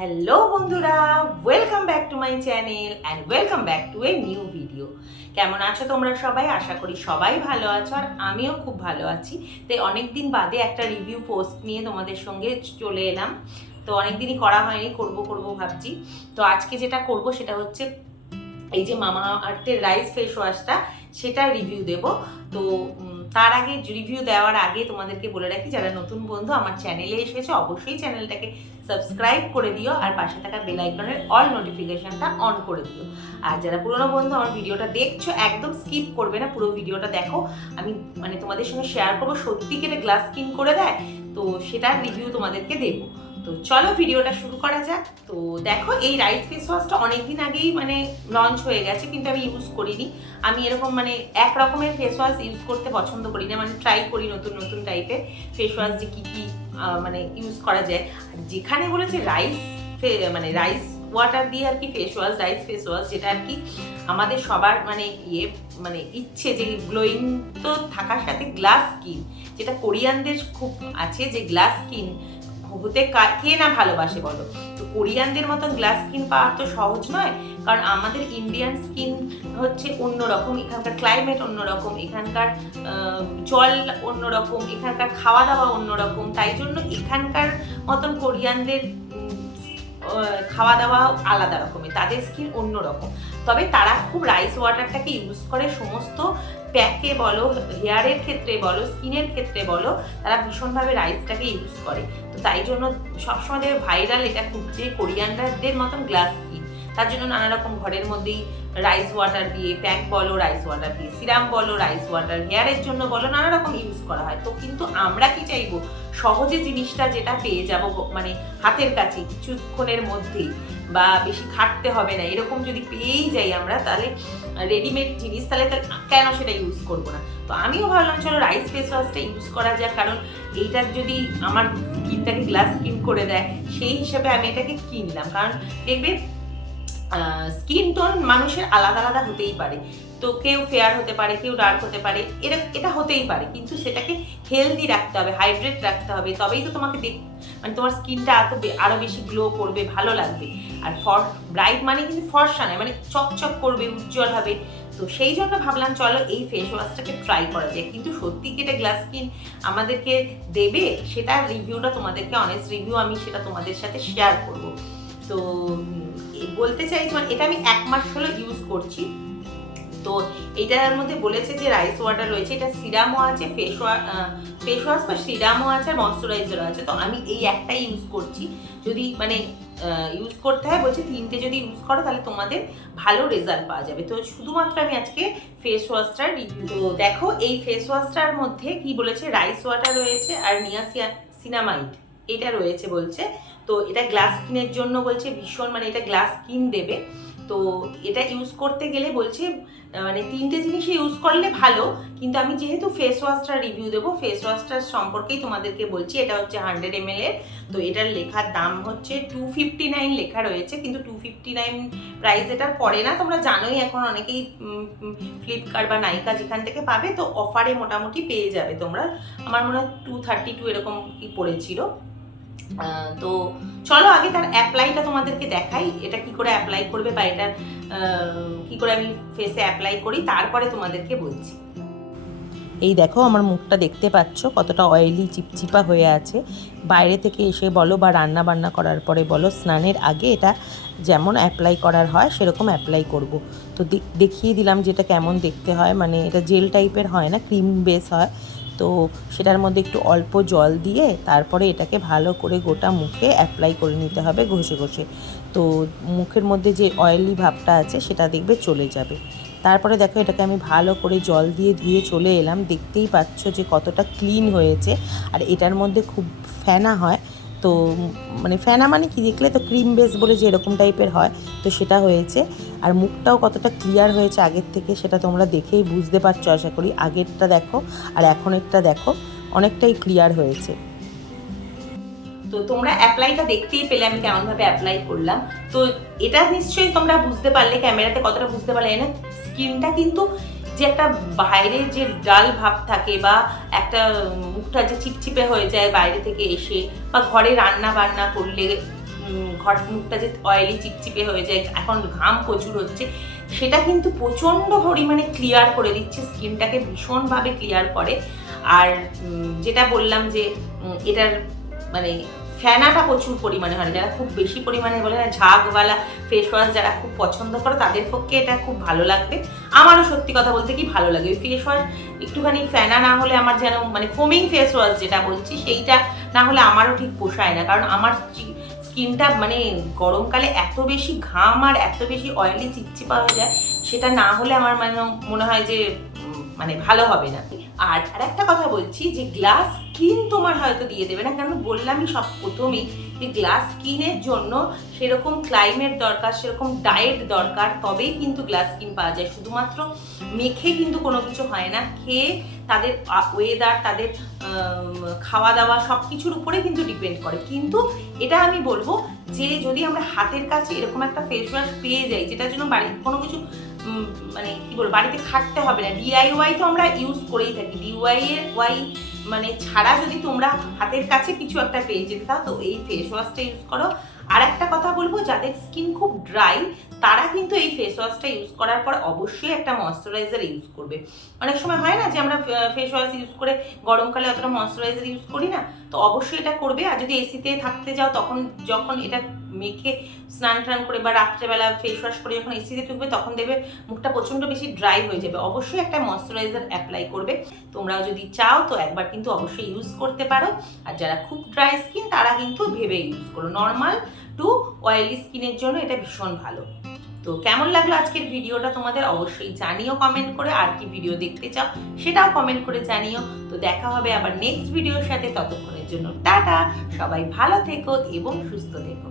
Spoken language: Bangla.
হ্যালো বন্ধুরা। Welcome back to my channel and welcome back to a new video কেমন আছো তোমরা সবাই? আশা করি সবাই ভালো আছো আর আমিও খুব ভালো আছি। তাই অনেক দিন বাদে একটা রিভিউ পোস্ট নিয়ে তোমাদের সঙ্গে চলে এলাম। তো অনেক দিনই করা হয়নি, করব করব ভাবছি। তো আজকে যেটা করব সেটা হচ্ছে এই যে মামা আর্থের রাইস ফেস ওয়াশটা সেটা রিভিউ দেব। তো তার আগে রিভিউ দেওয়ার আগে তোমাদেরকে বলে রাখি, যারা নতুন বন্ধু আমার চ্যানেলে এসেছে, অবশ্যই চ্যানেলটাকে সাবস্ক্রাইব করে দিও আর পাশে থাকা বেল আইকনের অল নোটিফিকেশনটা অন করে দিও। আর যারা পুরোনো বন্ধু আমার ভিডিওটা দেখছ, একদম স্কিপ করবে না, পুরো ভিডিওটা দেখো। আমি মানে তোমাদের সঙ্গে শেয়ার করব, সত্যি কেটে গ্লাস স্কিন করে দেয়? তো সেটার রিভিউ তোমাদেরকে দেবো। তো চলো ভিডিওটা শুরু করা যাক। তো দেখো, এই রাইস ফেস ওয়াশটা অনেকদিন আগেই মানে লঞ্চ হয়ে গেছে, কিন্তু আমি ইউজ করিনি। আমি এরকম মানে এক রকমের ফেস ওয়াশ ইউজ করতে পছন্দ করি না মানে ট্রাই করি নতুন নতুন টাইপের ফেস ওয়াশ যে কী কী মানে ইউজ করা যায়। আর যেখানে বলেছে রাইস মানে রাইস ওয়াটার দিয়ে আর কি face wash rice face wash যেটা আর কি আমাদের সবার মানে ইয়ে মানে ইচ্ছে যে গ্লোয়িং তো থাকার সাথে গ্লাস স্কিন যেটা কোরিয়ানদের খুব আছে যে গ্লাস স্কিন হতে কা- না ভালোবাসে বলো? তো কোরিয়ানদের মতন গ্লাস স্কিন পাওয়া তো সহজ নয়, কারণ আমাদের ইন্ডিয়ান স্কিন হচ্ছে অন্যরকম, এখানকার ক্লাইমেট অন্যরকম, এখানকার জল অন্যরকম, এখানকার খাওয়া দাওয়া অন্যরকম, তাই জন্য এখানকার মতন কোরিয়ানদের খাওয়া দাওয়া আলাদা রকমের, তাদের স্কিন অন্যরকম। তবে তারা খুব রাইস ওয়াটারটাকে ইউজ করে, সমস্ত প্যাকে বলো, হেয়ারের ক্ষেত্রে বলো, স্কিনের ক্ষেত্রে বলো, তারা ভীষণভাবে রাইসটাকে ইউজ করে। তো তাই জন্য সবসময় দেখবে ভাইরাল এটা খুব যে কোরিয়ানদের মতন গ্লাস স্কিন তার জন্য নানা রকম ঘরের মধ্যেই রাইস ওয়াটার দিয়ে প্যাক বলো রাইস ওয়াটার দিয়ে, সিরাম বলো রাইস ওয়াটার হেয়ারের জন্য বলো নানা রকম ইউজ করা হয়। তো কিন্তু আমরা কি চাইব? সহজে জিনিসটা যেটা পেয়ে যাব মানে হাতের কাছে কিছুক্ষণের মধ্যেই, বা বেশি খাটতে হবে না। এরকম যদি পেয়েই যাই আমরা, তাহলে রেডিমেড জিনিস, তাহলে কেন সেটা ইউজ করব না? তো আমিও ভাবলাম, চলো রাইস ফেস ওয়াশটা ইউজ করা যাক, কারণ এইটার যদি আমার স্কিনটাকে গ্লাস স্কিন করে দেয়, সেই হিসাবে আমি এটাকে কিনলাম। কারণ দেখবে স্কিন টোন মানুষের আলাদা আলাদা হতেই পারে। তো কেউ ফেয়ার হতে পারে, কেউ ডার্ক হতে পারে, এরা, এটা হতেই পারে। কিন্তু সেটাকে হেলদি রাখতে হবে হাইড্রেট রাখতে হবে। তবেই তো তোমাকে দেখ মানে তোমার স্কিনটা এত আরও বেশি গ্লো করবে, ভালো লাগবে। আর ফর ব্রাইট মানে কিন্তু ফর্সা নয় মানে চকচক করবে, উজ্জ্বল হবে। তো সেই জন্য ভাবলাম, চলো এই ফেস ওয়াশটাকে ট্রাই করা যায় কিন্তু সত্যি কি এটা গ্লাস স্কিন আমাদেরকে দেবে? সেটা রিভিউটা তোমাদেরকে অনেস্ট রিভিউ আমি সেটা তোমাদের সাথে শেয়ার করব। তো বলতে চাই মানে এটা আমি এক মাস হলো ইউজ করছি। তো এটার মধ্যে বলেছে যে রাইস ওয়াটার রয়েছে, এটা সিরামও আছে ফেস ফেস ওয়াশ বা সিরামও আছে, আর ময়শ্চারাইজারও আছে। তো আমি এই একটাই ইউজ করছি। যদি মানে ইউজ করতে হয়, বলছে তিনটে যদি ইউজ করো, তাহলে তোমাদের ভালো রেজাল্ট পাওয়া যাবে। তো শুধুমাত্র আমি আজকে ফেস ওয়াশটা রিভিউ তো দেখো, এই ফেস ওয়াশটার মধ্যে কি বলেছে? রাইস ওয়াটার রয়েছে আর নিয়াসিয়া সিনামাইড এটা রয়েছে বলছে। তো এটা গ্লাস স্কিনের জন্য বলছে, ভীষণ মানে এটা গ্লাস স্কিন দেবে। তো এটা ইউজ করতে গেলে বলছে মানে তিনটে জিনিসই ইউজ করলে ভালো। কিন্তু আমি যেহেতু ফেস ওয়াশটা রিভিউ দেবো ফেস ওয়াশটার সম্পর্কেই তোমাদেরকে বলছি, এটা হচ্ছে হান্ড্রেড এম এর। তো এটার লেখার দাম হচ্ছে টু ফিফটি নাইন লেখা রয়েছে, কিন্তু টু ফিফটি নাইন প্রাইস এটার পড়ে না। তোমরা জানোই এখন অনেকেই ফ্লিপকার্ট বা নাইকা যেখান থেকে পাবে, তো অফারে মোটামুটি পেয়ে যাবে তোমরা। আমার মনে হয় টু থার্টি টু এরকম পড়েছিল। তো চলো আগে তার অ্যাপ্লাইটা তোমাদেরকে দেখাই। এটা কি করে অ্যাপ্লাই করবে বা এটা কি করে আমি ফেসে অ্যাপ্লাই করি, তারপরে তোমাদেরকে বলছি। এই দেখো, আমার মুখটা দেখতে পাচ্ছ, কতটা অয়েলি চিপচিপা হয়ে আছে। বাইরে থেকে এসে বলো বা রান্না বান্না করার পরে বলো, স্নানের আগে এটা যেমন অ্যাপ্লাই করার হয়, সেরকম অ্যাপ্লাই করব। তো দেখিয়ে দিলাম যেটা কেমন দেখতে হয়। মানে এটা জেল টাইপের হয় না ক্রিম বেস হয়। তো সেটার মধ্যে একটু অল্প জল দিয়ে তারপরে এটাকে ভালো করে গোটা মুখে অ্যাপ্লাই করে নিতে হবে ঘষে ঘষে। তো মুখের মধ্যে যে অয়েলি ভাবটা আছে সেটা দেখবে চলে যাবে। তারপরে দেখো এটাকে আমি ভালো করে জল দিয়ে ধুয়ে চলে এলাম। দেখতেই পাচ্ছ যে কতটা ক্লিন হয়েছে। আর এটার মধ্যে খুব ফেনা হয়। তো মানে ফেনা মানে কি? দেখলে তো ক্রিম বেস বলে যে এরকম টাইপের হয়। তো সেটা হয়েছে। আর মুখটাও কতটা ক্লিয়ার হয়েছে আগের থেকে সেটা তোমরা দেখেই বুঝতে পারছ আশা করি। আগেরটা দেখো আর এখনেরটা দেখো, অনেকটাই ক্লিয়ার হয়েছে। তো তোমরা অ্যাপ্লাইটা দেখতেই পেলে, আমি কেমনভাবে অ্যাপ্লাই করলাম। তো এটা নিশ্চয়ই তোমরা বুঝতে পারলে ক্যামেরাতে কতটা বুঝতে পারলে। না স্কিনটা কিন্তু যে একটা বাইরে যে ডাল ভাব থাকে বা একটা মুখটা যে চিপচিপে হয়ে যায় বাইরে থেকে এসে বা ঘরে রান্না বান্না করলে ঘর মুখটা যে অয়েলি চিপচিপে হয়ে যায়, এখন ঘাম প্রচুর হচ্ছে, সেটা কিন্তু প্রচণ্ড পরিমাণে ক্লিয়ার করে দিচ্ছে, স্কিনটাকে ভীষণভাবে ক্লিয়ার করে। আর যেটা বললাম যে এটার মানে ফ্যানাটা প্রচুর পরিমাণে হয় যারা খুব বেশি পরিমাণে বলে না, ঝাগওয়ালা ফেস ওয়াশ যারা খুব পছন্দ করে, তাদের পক্ষে এটা খুব ভালো লাগবে। আমারও সত্যি কথা বলতে কি ভালো লাগে। ওই ফেস ওয়াশ একটুখানি ফ্যানা না হলে আমার যেন মানে ফোমিং ফেস ওয়াশ যেটা বলছি, সেইটা না হলে আমারও ঠিক পোষায় না। কারণ আমার স্কিনটা মানে গরমকালে এত বেশি ঘাম আর এত বেশি অয়েলি চিপচিপা হয়ে যায়, সেটা না হলে আমার মানে মনে হয় যে মানে ভালো হবে না। আর আর একটা কথা বলছি, যে গ্লাস স্কিন তোমার হয়তো দিয়ে দেবে না কারণ বললামই সব প্রথমেই যে গ্লাস স্কিনের জন্য সেরকম ক্লাইমেট দরকার, সেরকম ডায়েট দরকার, তবেই কিন্তু গ্লাস স্কিন পাওয়া যায়। শুধুমাত্র মেখে কিন্তু কোনো কিছু হয় না, খেয়ে তাদের ওয়েদার তাদের খাওয়া দাওয়া সব কিছুর উপরে কিন্তু ডিপেন্ড করে। কিন্তু এটা আমি বলব যে যদি আমরা হাতের কাছে এরকম একটা ফেস ওয়াশ পেয়ে যাই, যেটার জন্য বাড়ির কোনো কিছু মানে কি বলব, বাড়িতে খাটতে হবে না। ডিআইওয়াই তো আমরা ইউজ করেই থাকি। ডিওয়াই এর ওয়াই মানে ছাড়া যদি তোমরা হাতের কাছে কিছু একটা পেয়ে যেতে চাও, তো এই ফেস ওয়াশটা ইউজ করো। আর একটা কথা বলব, যাদের স্কিন খুব ড্রাই তারা কিন্তু এই ফেস ওয়াশটা ইউজ করার পর অবশ্যই একটা ময়শ্চারাইজার ইউজ করবে। অনেক সময় হয় না যে আমরা ফেস ওয়াশ ইউজ করে গরমকালে অতটা ময়শ্চারাইজার ইউজ করি না, তো অবশ্যই এটা করবে। আর যদি এসিতে থাকতে যাও, তখন যখন এটা মেখে স্নান টান করে বা রাত্রেবেলা ফেস ওয়াশ করে যখন এসিতে ঢুকবে, তখন দেখবে মুখটা প্রচণ্ড বেশি ড্রাই হয়ে যাবে। অবশ্যই একটা ময়শ্চারাইজার অ্যাপ্লাই করবে। তোমরাও যদি চাও তো একবার কিন্তু অবশ্যই ইউজ করতে পারো। আর যারা খুব ড্রাই স্কিন তারা কিন্তু ভেবে ইউজ করো। নর্মাল টু অয়েলি স্কিনের জন্য এটা ভীষণ ভালো। তো কেমন লাগল আজকের ভিডিওটা তোমাদের? অবশ্যই জানিও কমেন্ট করে। আর কি ভিডিও দেখতে চাও সেটাও কমেন্ট করে জানিও। তো দেখা হবে আবার নেক্সট ভিডিওর সাথে। ততক্ষণের জন্য টাটা। সবাই ভালো থেকো এবং সুস্থ থেকো।